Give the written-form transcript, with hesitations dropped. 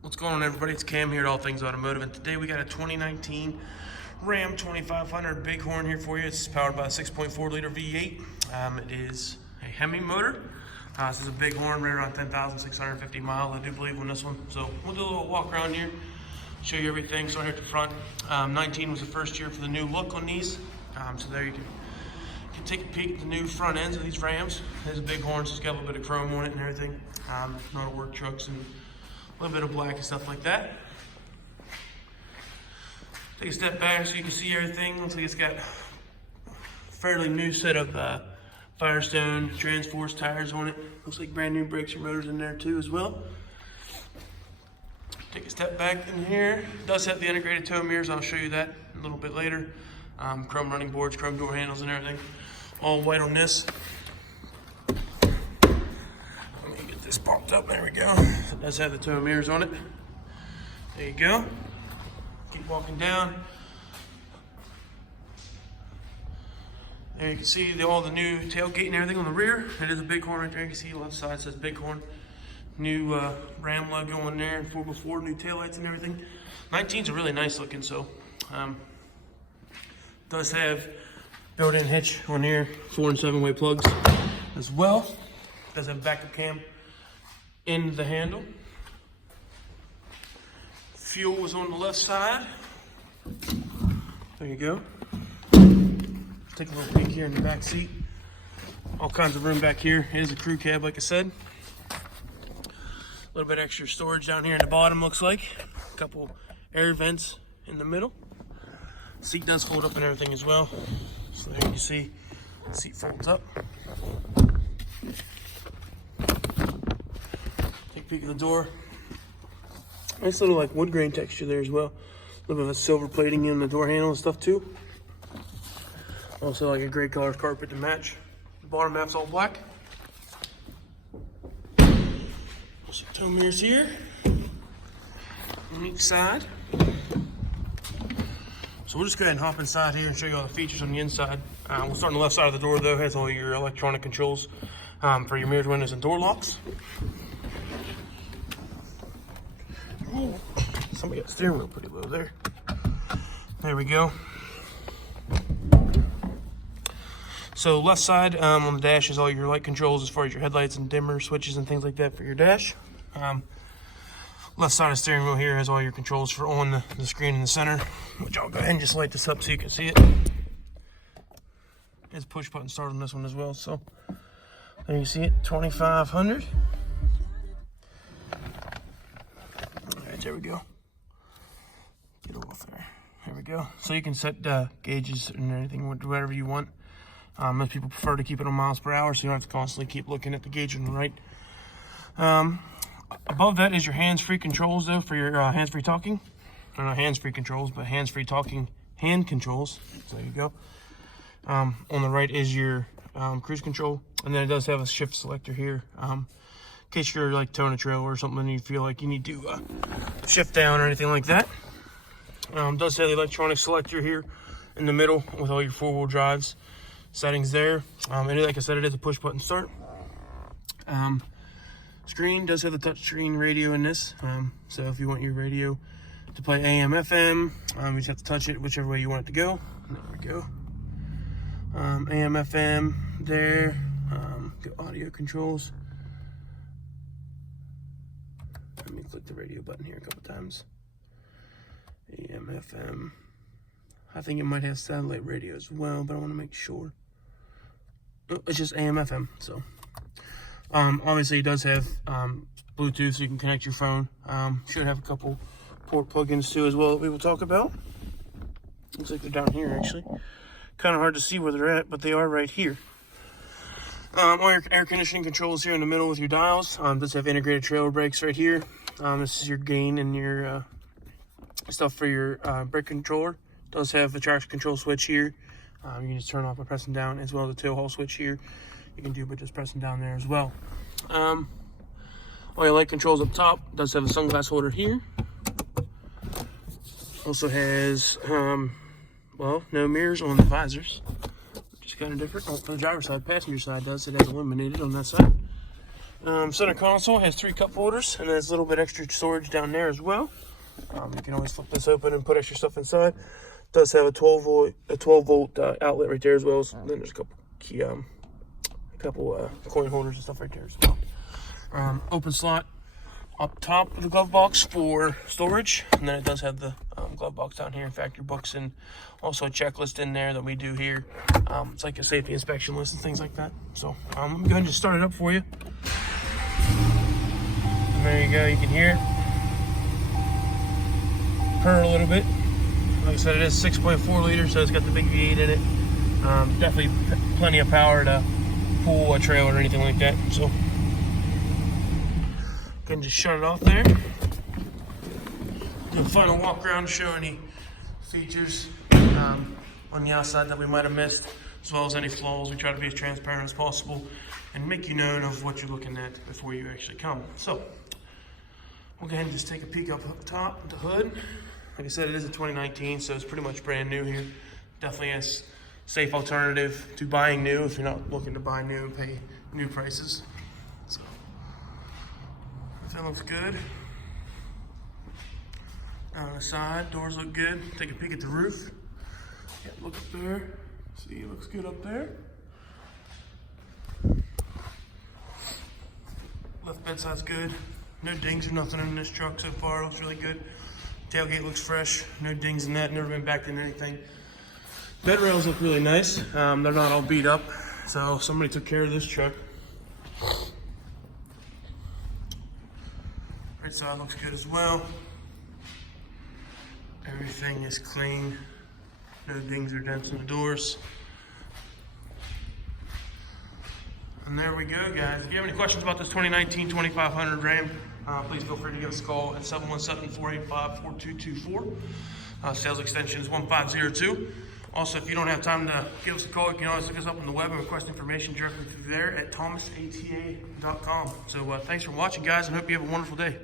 What's going on, everybody? It's Cam here at All Things Automotive, and today we got a 2019 Ram 2500 Bighorn here for you. It's powered by a 6.4 liter V8. It is a Hemi motor. This is a Bighorn, right around 10,650 miles, I do believe, on this one. So we'll do a little walk around here, show you everything. So here at the front, 19 was the first year for the new look on these. So there you can take a peek at the new front ends of these Rams. There's a Bighorn, so it's got a little bit of chrome on it and everything. Not work trucks and a little bit of black and stuff like that. Take a step back so you can see everything. Looks like it's got a fairly new set of Firestone Transforce tires on it. Looks like brand new brakes and motors in there too as well. Take a step back in here. It does have the integrated tow mirrors. I'll show you that a little bit later. Chrome running boards, chrome door handles and everything. All white on this. This popped up, there we go. It does have the tow mirrors on it. There you go. Keep walking down. There you can see all the new tailgate and everything on the rear. It is a Bighorn right there. You can see left side says Bighorn. New Ram logo on there, 4x4, new taillights and everything. 19's a really nice looking, so does have built-in hitch on here, 4 and 7-way plugs as well. Does have backup cam in the handle. Fuel is on the left side. There you go. Take a little peek here in the back seat. All kinds of room back here. It is a crew cab, like I said. A little bit extra storage down here in the bottom, looks like. A couple air vents in the middle. Seat does fold up and everything as well. So there you see, the seat folds up. Peek of the door. Nice little like wood grain texture there as well. A little bit of a silver plating in the door handle and stuff too. Also like a gray color carpet to match. The bottom half's all black. Some tow mirrors here on each side. So we'll just go ahead and hop inside here and show you all the features on the inside. We'll start on the left side of the door though. It has all your electronic controls for your mirrors, windows, and door locks. Ooh, somebody got the steering wheel pretty low there. There we go. So left side on the dash is all your light controls as far as your headlights and dimmer switches and things like that for your dash. Left side of the steering wheel here has all your controls for on the screen in the center, which I'll go ahead and just light this up so you can see it. There's push button start on this one as well. So there you see it, 2500. There we go. Get off there. There we go. So you can set gauges and everything, whatever you want. Most people prefer to keep it on miles per hour, so you don't have to constantly keep looking at the gauge on the right. Above that is your hands-free controls, though, for your hands-free talking. Or not hands-free controls, but hands-free talking hand controls. So there you go. On the right is your cruise control, and then it does have a shift selector here. In case you're like towing a trailer or something and you feel like you need to shift down or anything like that. Does have the electronic selector here in the middle with all your 4-wheel drives settings there. And like I said, it is a push button start. Screen does have the touch screen radio in this. So if you want your radio to play AM, FM, you just have to touch it whichever way you want it to go. There we go. AM, FM there. Go audio controls. Let me click the radio button here a couple times. AM, FM. I think it might have satellite radio as well, but I want to make sure. Oh, it's just AM, FM. So, obviously, it does have Bluetooth, so you can connect your phone. Should have a couple port plugins too as well that we will talk about. Looks like they're down here actually. Kind of hard to see where they're at, but they are right here. All your air conditioning controls here in the middle with your dials. Does have integrated trailer brakes right here. This is your gain and your stuff for your brake controller. Does have a traction control switch here. You can just turn off by pressing down, as well as the tail haul switch here. You can do by just pressing down there as well. All your light controls up top. Does have a sunglass holder here. Also has well, no mirrors on the visors, which is kind of different. Oh, for the driver's side, passenger side does. It has illuminated on that side. Center console has 3 cup holders, and there's a little bit extra storage down there as well. You can always flip this open and put extra stuff inside. It does have a 12 volt outlet right there as well. And then there's a couple key, coin holders and stuff right there as well. Open slot up top of the glove box for storage, and then it does have the glove box down here, factory books, and also a checklist in there that we do here. It's like a safety inspection list and things like that. So I'm gonna go ahead and just start it up for you. And there you go, you can hear it purr a little bit. Like I said, it is 6.4 liters, so it's got the big V8 in it. Definitely plenty of power to pull a trailer or anything like that. So go ahead and just shut it off there. Do a final walk around to show any features on the outside that we might have missed, as well as any flaws. We try to be as transparent as possible and make you know of what you're looking at before you actually come. So we'll go ahead and just take a peek up top at the hood. Like I said, it is a 2019, so it's pretty much brand new here. Definitely a safe alternative to buying new if you're not looking to buy new and pay new prices. So that looks good. Down the side, doors look good. Take a peek at the roof. Yeah, look up there. See, it looks good up there. Left bedside's good. No dings or nothing in this truck so far. It looks really good. Tailgate looks fresh. No dings in that. Never been backed into anything. Bed rails look really nice. They're not all beat up, so somebody took care of this truck. Right side looks good as well. Everything is clean. No dings or dents in the doors. And there we go, guys. If you have any questions about this 2019 2500 Ram, please feel free to give us a call at 717-485-4224. Sales extension is 1502. Also, if you don't have time to give us a call, you can always look us up on the web and request information directly through there at thomasata.com. So thanks for watching, guys, and hope you have a wonderful day.